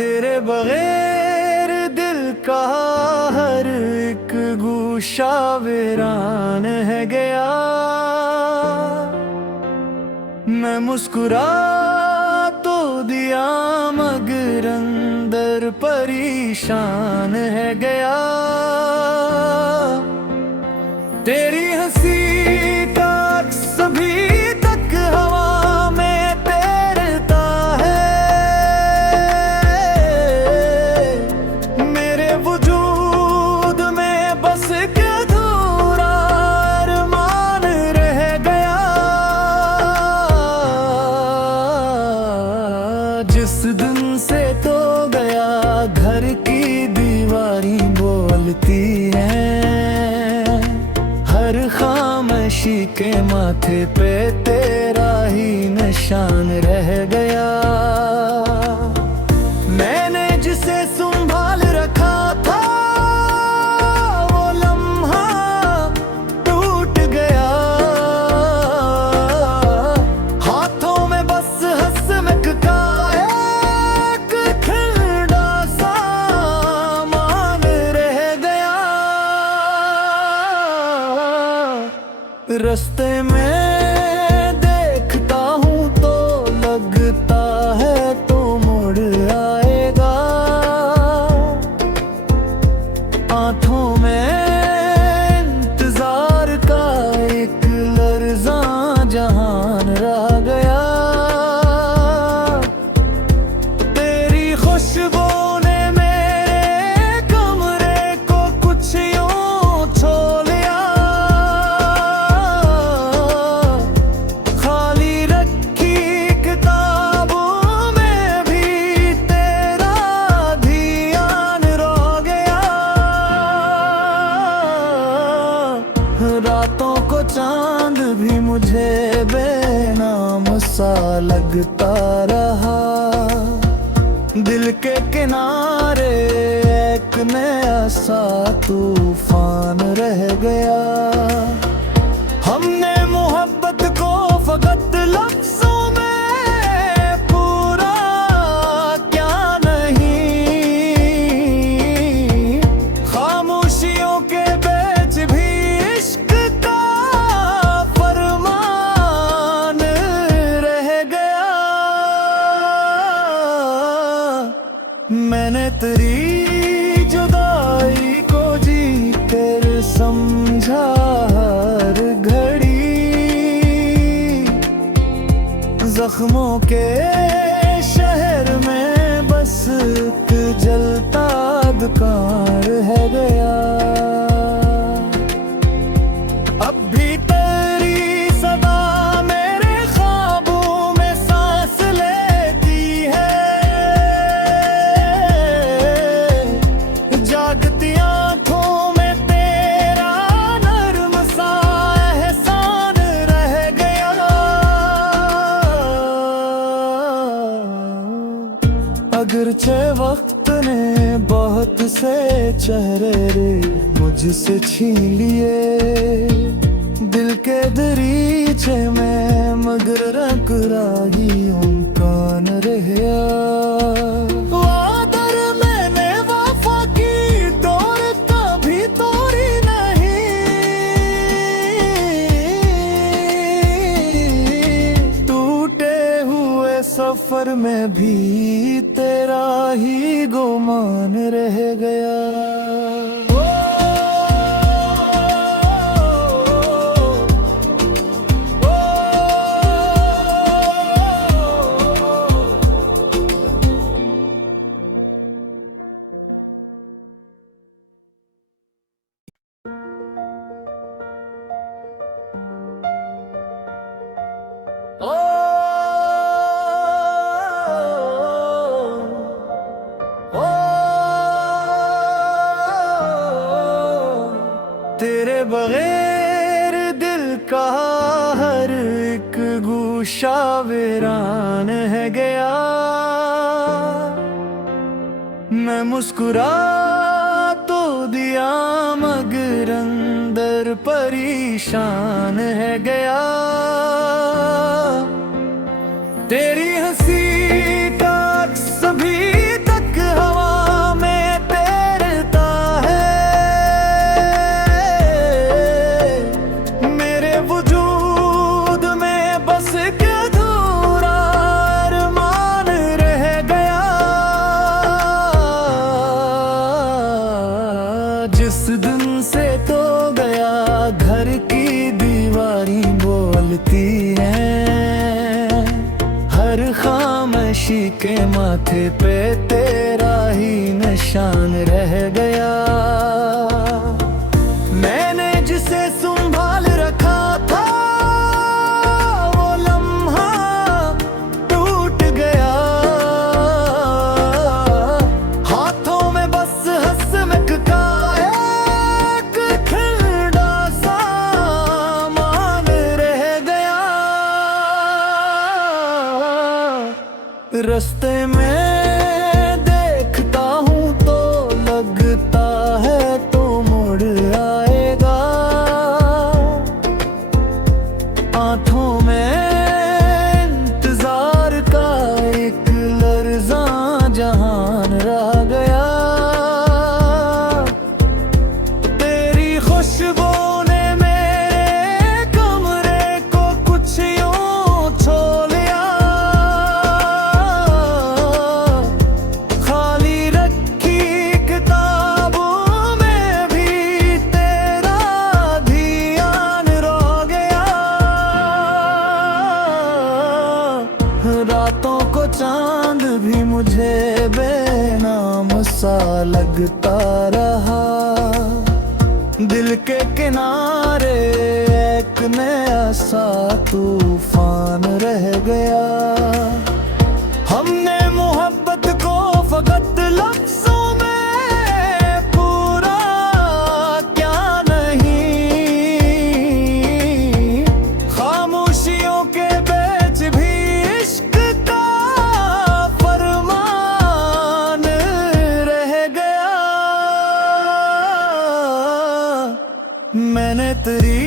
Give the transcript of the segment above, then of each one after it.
तेरे बगैर दिल का हर एक गूशा वीरान है गया। मैं मुस्कुरा तो दिया मगर अंदर परेशान है गया। तेरी हंसी का अक्स अभी तक हवा में तैरता है। मेरे वजूद में बस के अधूरा अरमान रह गया। जिस दिन से तो गया घर की दीवारी बोलती है। हर खामोशी के माथे पे तेरा ही निशान रह गया। मैंने जिसे संभाल रखा था वो लम्हा टूट गया। हाथों में बस हंसमक का एक खिलड़ा सामान रह गया। रास्ते में देखता हूँ तो लगता है तो मुड़ आएगा। आंखों में इंतजार का एक लर्ज़ा जहान रह गया। तेरी खुशबू ने मेरे कमरे को कुछ यूं छू लिया। खाली रखी किताबों में भी तेरा ध्यान रह गया। रातों को चांद भी मुझे बेनाम सा लगता रहा। दिल के किनारे एक नया सा तूफान रह गया। हमने मोहब्बत को फकत लफ्ज़ों में पूरा क्या नहीं। खामोशियों के बीच भी इश्क का फरमान रह गया। मैंने तेरी जुदाई को जी कर समझा हर घड़ी। जख्मों के शहर में बस एक जलता दुकान है गया। अब भी तेरी सदा मेरे ख्वाबों में सांस लेती है। जागती आंखों में तेरा नर्म सा एहसान रह गया। अगरचे वक्त ने बहुत से चेहरे मुझसे छीन लिए। दिल के दरीचे में मगर रंगराही कान रहा। वादर मैंने वफा की डोर कभी तोड़ी नहीं। टूटे हुए सफर में भी तेरा ही गुमान रह गया। तेरे बगैर दिल का हर एक गूशा वीरान है गया। मैं मुस्कुरा तो दिया मगर अंदर परेशान है गया। तेरी हंसी का अक्स अभी तक माथे पे तेरा ही निशान रह गया। मैंने जिसे संभाल रखा था वो लम्हा टूट गया। हाथों में बस हंसमक का एक खिलड़ा सामान रह गया। रास्ते में देखता हूँ तो लगता है तो मुड़ आएगा। आंखों में इंतजार का एक लर्ज़ा जहान रह गया। तेरी खुशबू ने मेरे कमरे को कुछ यूं छू लिया। खाली रखी किताबों में भी तेरा ध्यान रह गया। रातों को चांद भी मुझे बेनाम सा लगता रहा। दिल के किनारे एक नया सा तूफान रह गया। हमने मोहब्बत को फकत लफ्ज़ों में पूरा क्या नहीं। खामोशियों के बीच भी इश्क का फरमान रह गया। मैंने तेरी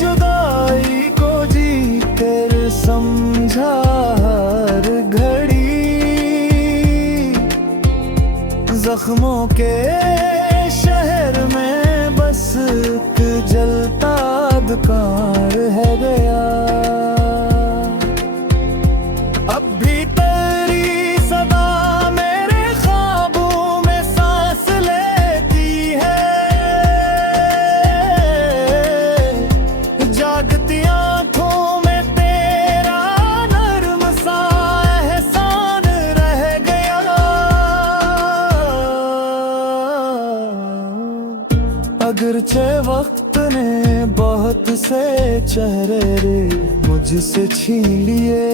जुदाई को जी कर समझा हर घड़ी। जख्मों के शहर में बस एक जलता दुकान रह गया। अब भी तेरी सदा मेरे ख्वाबों में सांस लेती है। जागती आंखों में तेरा नर्म सा एहसान रह गया। अगरचे वक्त ने बहुत से चेहरे मुझसे छीन लिए।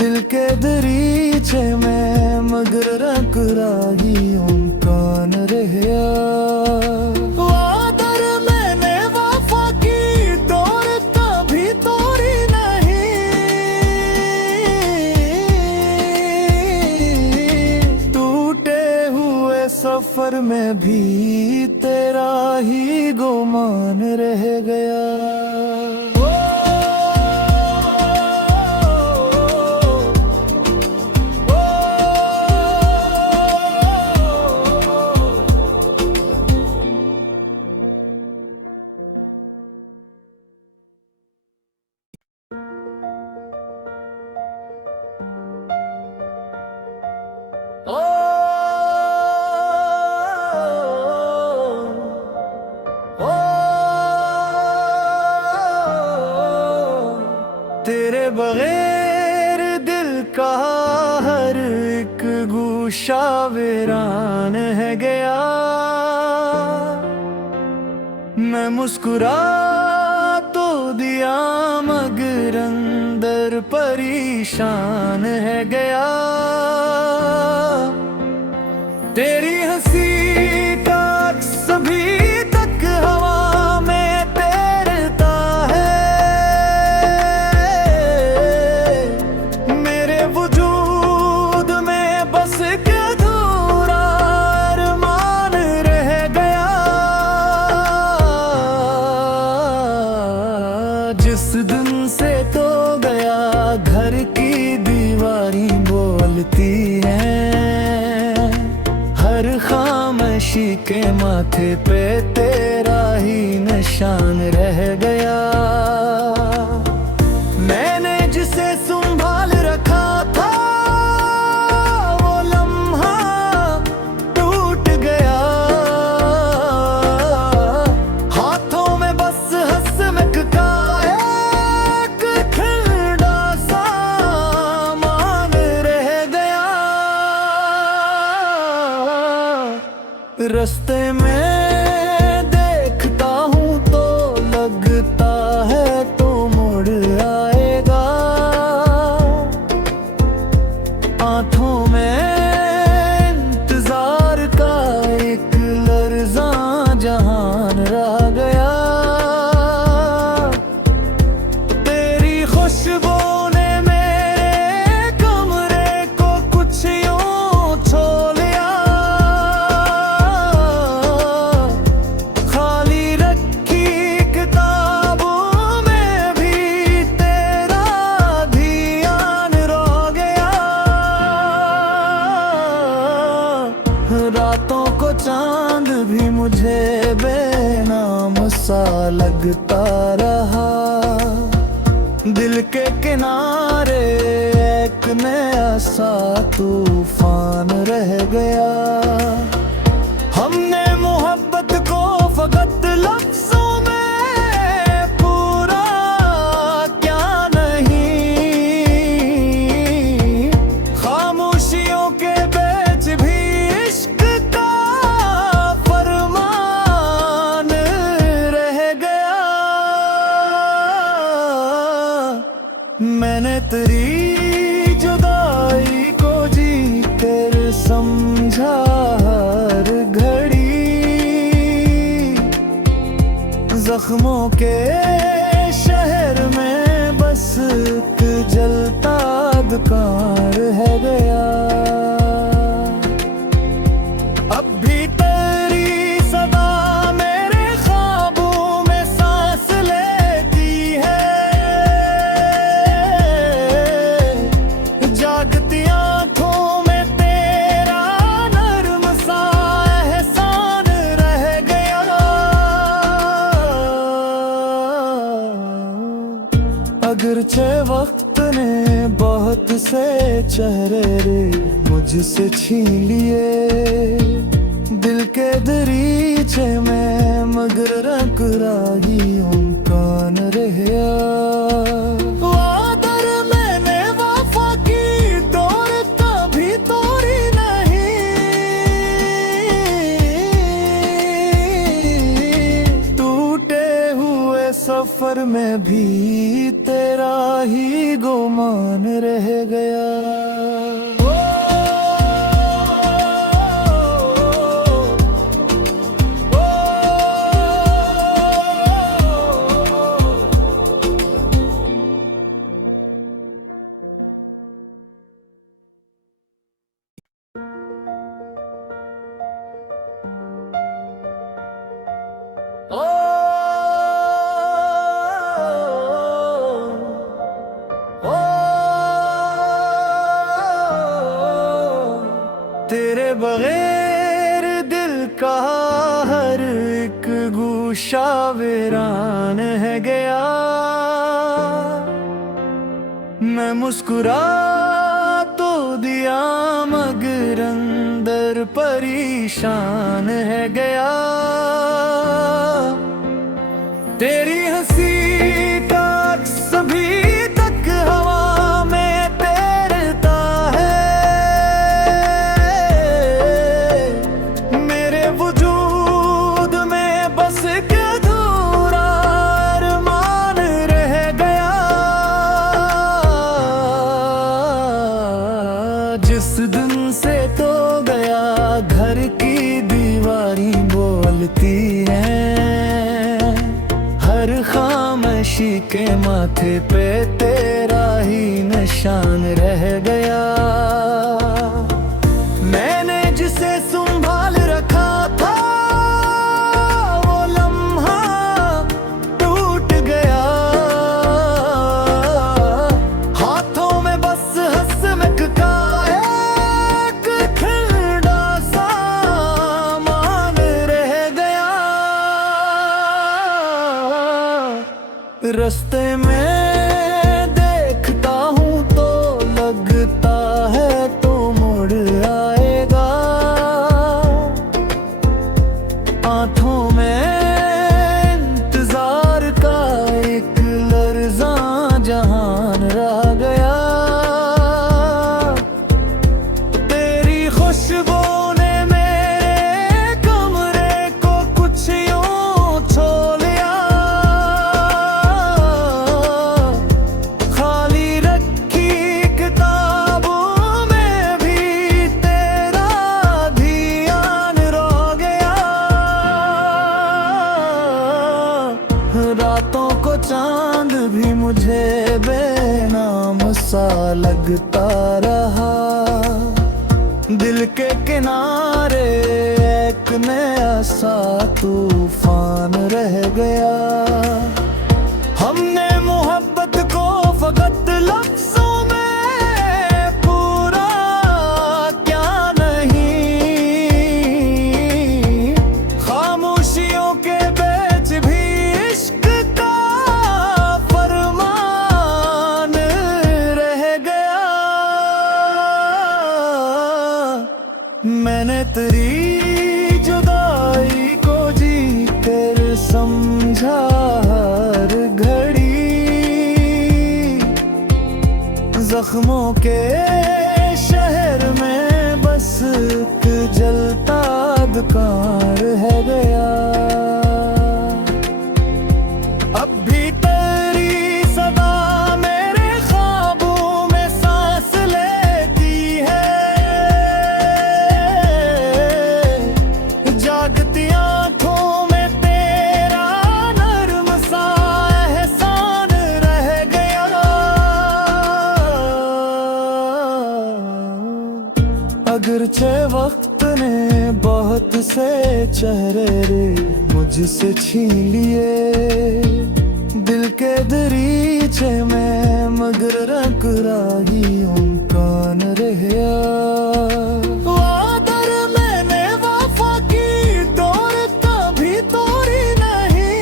दिल के दरीचे में मगर रंगराही उनका न रहा। वादर मैंने वफा की डोर कभी तोड़ी नहीं। टूटे हुए सफर में भी तेरा ही गुमान रह गया। ओ तेरे बगैर दिल का हर एक गूशा वीरान है गया। मैं मुस्कुरा तो दिया मगर अंदर परेशान है गया। तेरी हंसी का अक्स अभी तक हवा में तैरता है। मेरे वजूद में बस एक अधूरा अरमान रह गया। जिस दिन से तो गया घर की दीवारी बोलती हैं। हर खामोशी के माथे पे तेरा ही निशान रह गया। मैंने जिसे संभाल रखा था वो लम्हा टूट गया। हाथों में बस हंसमक का एक खिलड़ा सामान रह गया। रास्ते में देखता हूँ तो लगता है तो मुड़ आएगा। आंखों में इंतजार का एक लर्ज़ा जहान रह गया। तेरी खुशबू ने मेरे कमरे को कुछ यूं छू लिया। खाली रखी किताबों में भी तेरा ध्यान रह गया। रातों को चांद भी मुझे बेनाम सा लगता रहा। दिल के किनारे एक नया सा तूफान रह गया। हमने मोहब्बत को फकत लफ्ज़ों में पूरा क्या नहीं, खामोशियों के बीच भी इश्क का फरमान रह गया। मैंने तेरी जुदाई को जी कर समझा हर घड़ी। जख्मों के शहर में बस एक जलता दुकान है गया। अब भी तेरी सदा मेरे ख्वाबों में सांस लेती है। जागती आंखों में तेरा नर्म सा एहसान रह गया। अगरचे वक्त ने बहुत से चेहरे मुझसे छीन लिए। दिल के दरीचे में मगर रंगराही उनकान रहा। वादर मैंने वफा की डोर कभी तोड़ी नहीं। टूटे हुए सफर में भी तेरा ही गुमान रह गया। तेरे बगैर दिल का हर एक गूशा वीरान है गया। मैं मुस्कुरा तो दिया मगर अंदर परेशान है गया। तेरी हंसी का अक्स अभी तक हवा में तैरता है। मेरे वजूद में बस एक अधूरा अरमान रह गया। जिस दिन से तो गया घर की दीवारी बोलती है। हर खामोशी के माथे पे तेरा ही निशान रह गया। मैंने जिसे संभाल रखा था वो लम्हा टूट गया। हाथों में बस हंसमक का एक खिलड़ा सामान रह गया। रास्ते में देखता हूँ तो लगता है तो मुड़ आएगा। आंखों में इंतजार का एक लर्ज़ा जहान रह गया। तेरी खुशबू ने मेरे भटकता रहा। दिल के किनारे एक नया सा तूफान रह गया। हमने मोहब्बत को फकत लफ्ज़ों में पूरा क्या नहीं, खामोशियों के बीच भी इश्क का फरमान रह गया। मैंने तेरी जुदाई को जी कर समझा हर घड़ी, जख्मों के शहर में बस एक जलता दुकान है गया। अब भी तेरी सदा मेरे ख्वाबों में सांस लेती है, जागती आंखों में तेरा नर्म सा एहसान रह गया। अगरचे वक्त ने बहुत से चेहरे रे मुझसे छीन लिए, दिल के दरीचे में मगर रंग राही उनका न रहा। वादर मैंने वफा की डोर कभी तोड़ी नहीं,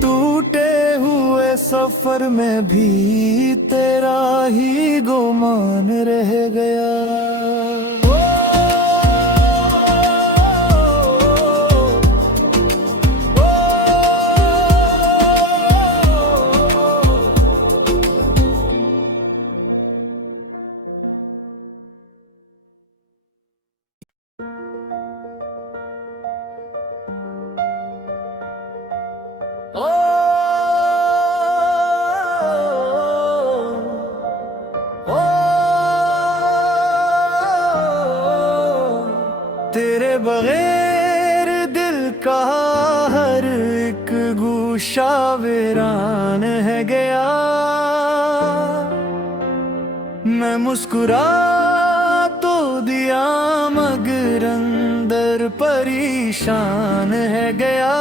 टूटे हुए सफर में भी तेरा ही गुमान रह गया। तेरे बगैर दिल का हर एक गुशा वीरान है गया। मैं मुस्कुरा तो दिया मगर अंदर परेशान है गया।